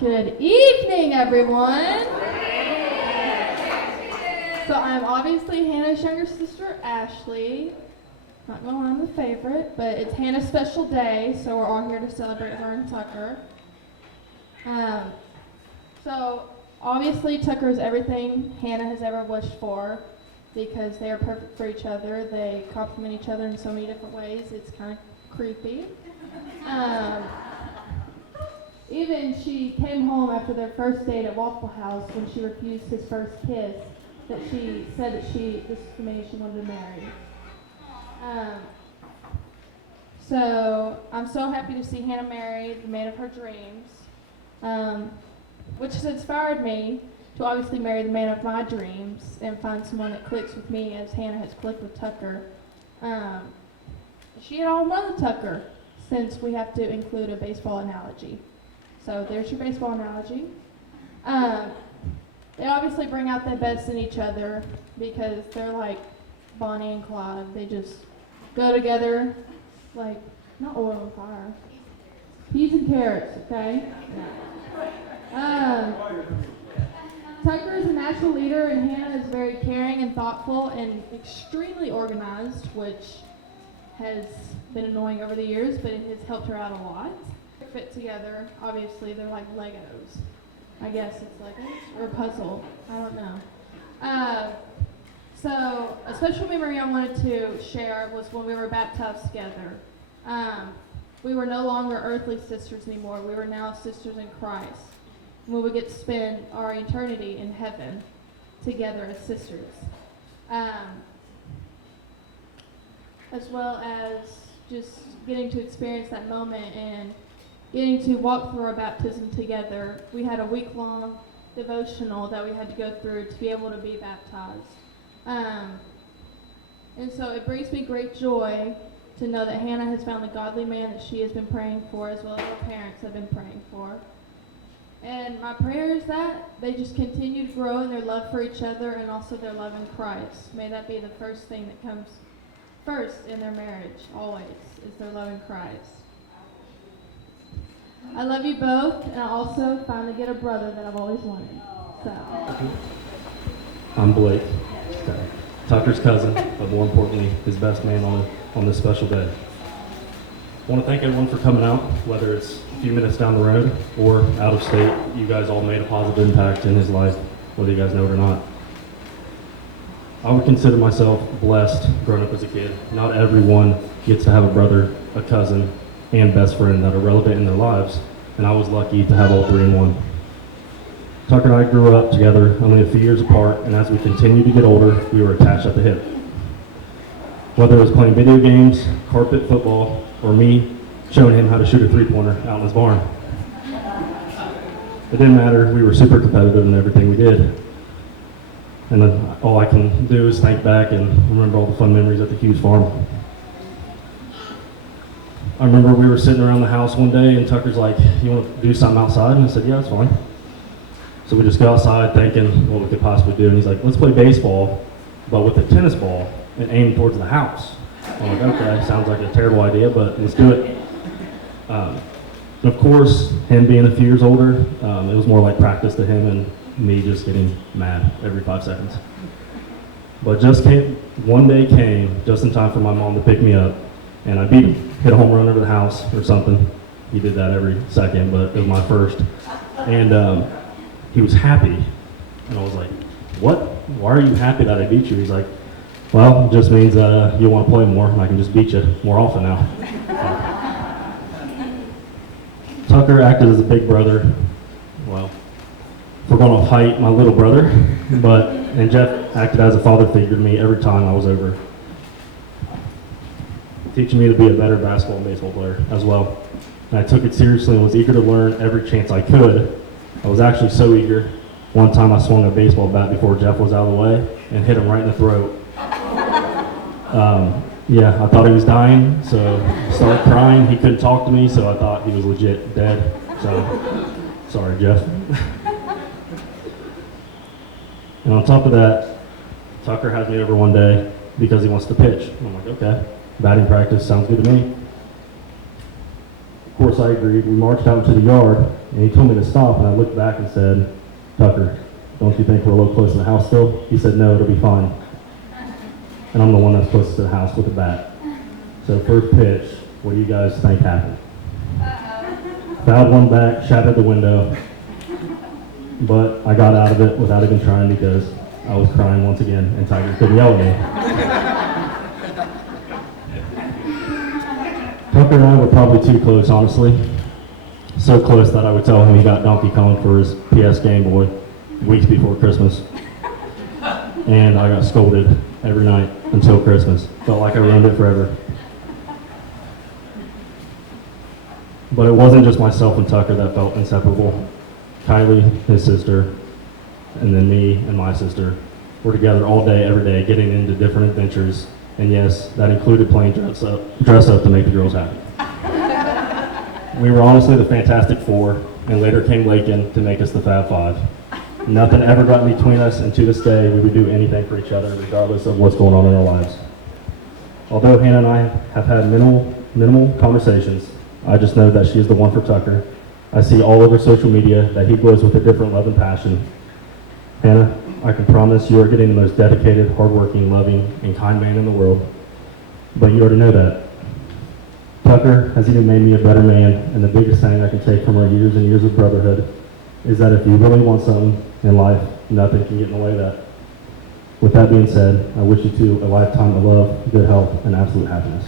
Good evening, everyone. So I'm obviously Hannah's younger sister, Ashley. Not going on the favorite, but it's Hannah's special day, so we're all here to celebrate her and Tucker. So obviously Tucker is everything Hannah has ever wished for because they are perfect for each other. They complement each other in so many different ways. It's kind of creepy. Even she came home after their first date at Waffle House when she refused his first kiss, that she said that this is the man she wanted to marry. So I'm so happy to see Hannah marry the man of her dreams, which has inspired me to obviously marry the man of my dreams and find someone that clicks with me as Hannah has clicked with Tucker. She had all run with Tucker since we have to include a baseball analogy. So there's your baseball analogy. They obviously bring out the best in each other because they're like Bonnie and Clyde. They just go together like, not oil and fire. Peas and carrots, okay? Yeah. Tucker is a natural leader and Hannah is very caring and thoughtful and extremely organized, which has been annoying over the years, but it has helped her out a lot. Fit together, obviously they're like Legos. I guess it's Legos or a puzzle, I don't know. So a special memory I wanted to share was when we were baptized together. We were no longer earthly sisters anymore, we were now sisters in Christ. And we would get to spend our eternity in heaven together as sisters. As well as just getting to experience that moment and getting to walk through our baptism together. We had a week-long devotional that we had to go through to be able to be baptized. And so it brings me great joy to know that Hannah has found the godly man that she has been praying for, as well as her parents have been praying for. And my prayer is that they just continue to grow in their love for each other and also their love in Christ. May that be the first thing that comes first in their marriage, always, is their love in Christ. I love you both, and I also finally get a brother that I've always wanted. So. I'm Blake, Tucker's cousin, but more importantly, his best man on this special day. I want to thank everyone for coming out, whether it's a few minutes down the road or out of state. You guys all made a positive impact in his life, whether you guys know it or not. I would consider myself blessed growing up as a kid. Not everyone gets to have a brother, a cousin, and best friend that are relevant in their lives, and I was lucky to have all three in one. Tucker and I grew up together only a few years apart, and as we continued to get older, we were attached at the hip. Whether it was playing video games, carpet football, or me showing him how to shoot a three-pointer out in his barn. It didn't matter, we were super competitive in everything we did. And then all I can do is think back and remember all the fun memories at the Hughes farm. I remember we were sitting around the house one day and Tucker's like, you want to do something outside? And I said, yeah, that's fine. So we just go outside thinking what we could possibly do. And he's like, let's play baseball, but with a tennis ball and aim towards the house. I'm like, okay, sounds like a terrible idea, but let's do it. And of course, him being a few years older, it was more like practice to him and me just getting mad every 5 seconds. But one day came just in time for my mom to pick me up, and I beat him. Hit a home run over the house or something. He did that every second, but it was my first. And he was happy. And I was like, what? Why are you happy that I beat you? He's like, well, it just means you want to play more and I can just beat you more often now. Tucker acted as a big brother. Well, if we're going off height, my little brother. And Jeff acted as a father figure to me every time I was over, teaching me to be a better basketball and baseball player as well. And I took it seriously and was eager to learn every chance I could. I was actually so eager. One time I swung a baseball bat before Jeff was out of the way and hit him right in the throat. I thought he was dying, so I started crying. He couldn't talk to me, so I thought he was legit dead. So, sorry, Jeff. And on top of that, Tucker has me over one day because he wants to pitch. I'm like, okay, batting practice sounds good to me. course, I agreed. We marched out into the yard, and he told me to stop, and I looked back and said, Tucker, don't you think we're a little close to the house still? He said, no, it'll be fine. And I'm the one that's closest to the house with the bat. So first pitch, what do you guys think happened? Fouled one back, shattered the window, but I got out of it without even trying because I was crying once again, and Tiger couldn't yell at me. Tucker and I were probably too close, honestly. So close that I would tell him he got Donkey Kong for his PS Game Boy weeks before Christmas. And I got scolded every night until Christmas. Felt like I ruined it forever. But it wasn't just myself and Tucker that felt inseparable. Kylie, his sister, and then me and my sister were together all day, every day, getting into different adventures. And yes, that included playing dress up to make the girls happy. We were honestly the Fantastic Four, and later came Lakin to make us the Fab Five. Nothing ever got in between us, and to this day, we would do anything for each other, regardless of what's going on in our lives. Although Hannah and I have had minimal conversations, I just know that she is the one for Tucker. I see all over social media that he glows with a different love and passion. Hannah, I can promise you are getting the most dedicated, hardworking, loving, and kind man in the world. But you already know that. Tucker has even made me a better man, and the biggest thing I can take from our years and years of brotherhood is that if you really want something in life, nothing can get in the way of that. With that being said, I wish you two a lifetime of love, good health, and absolute happiness.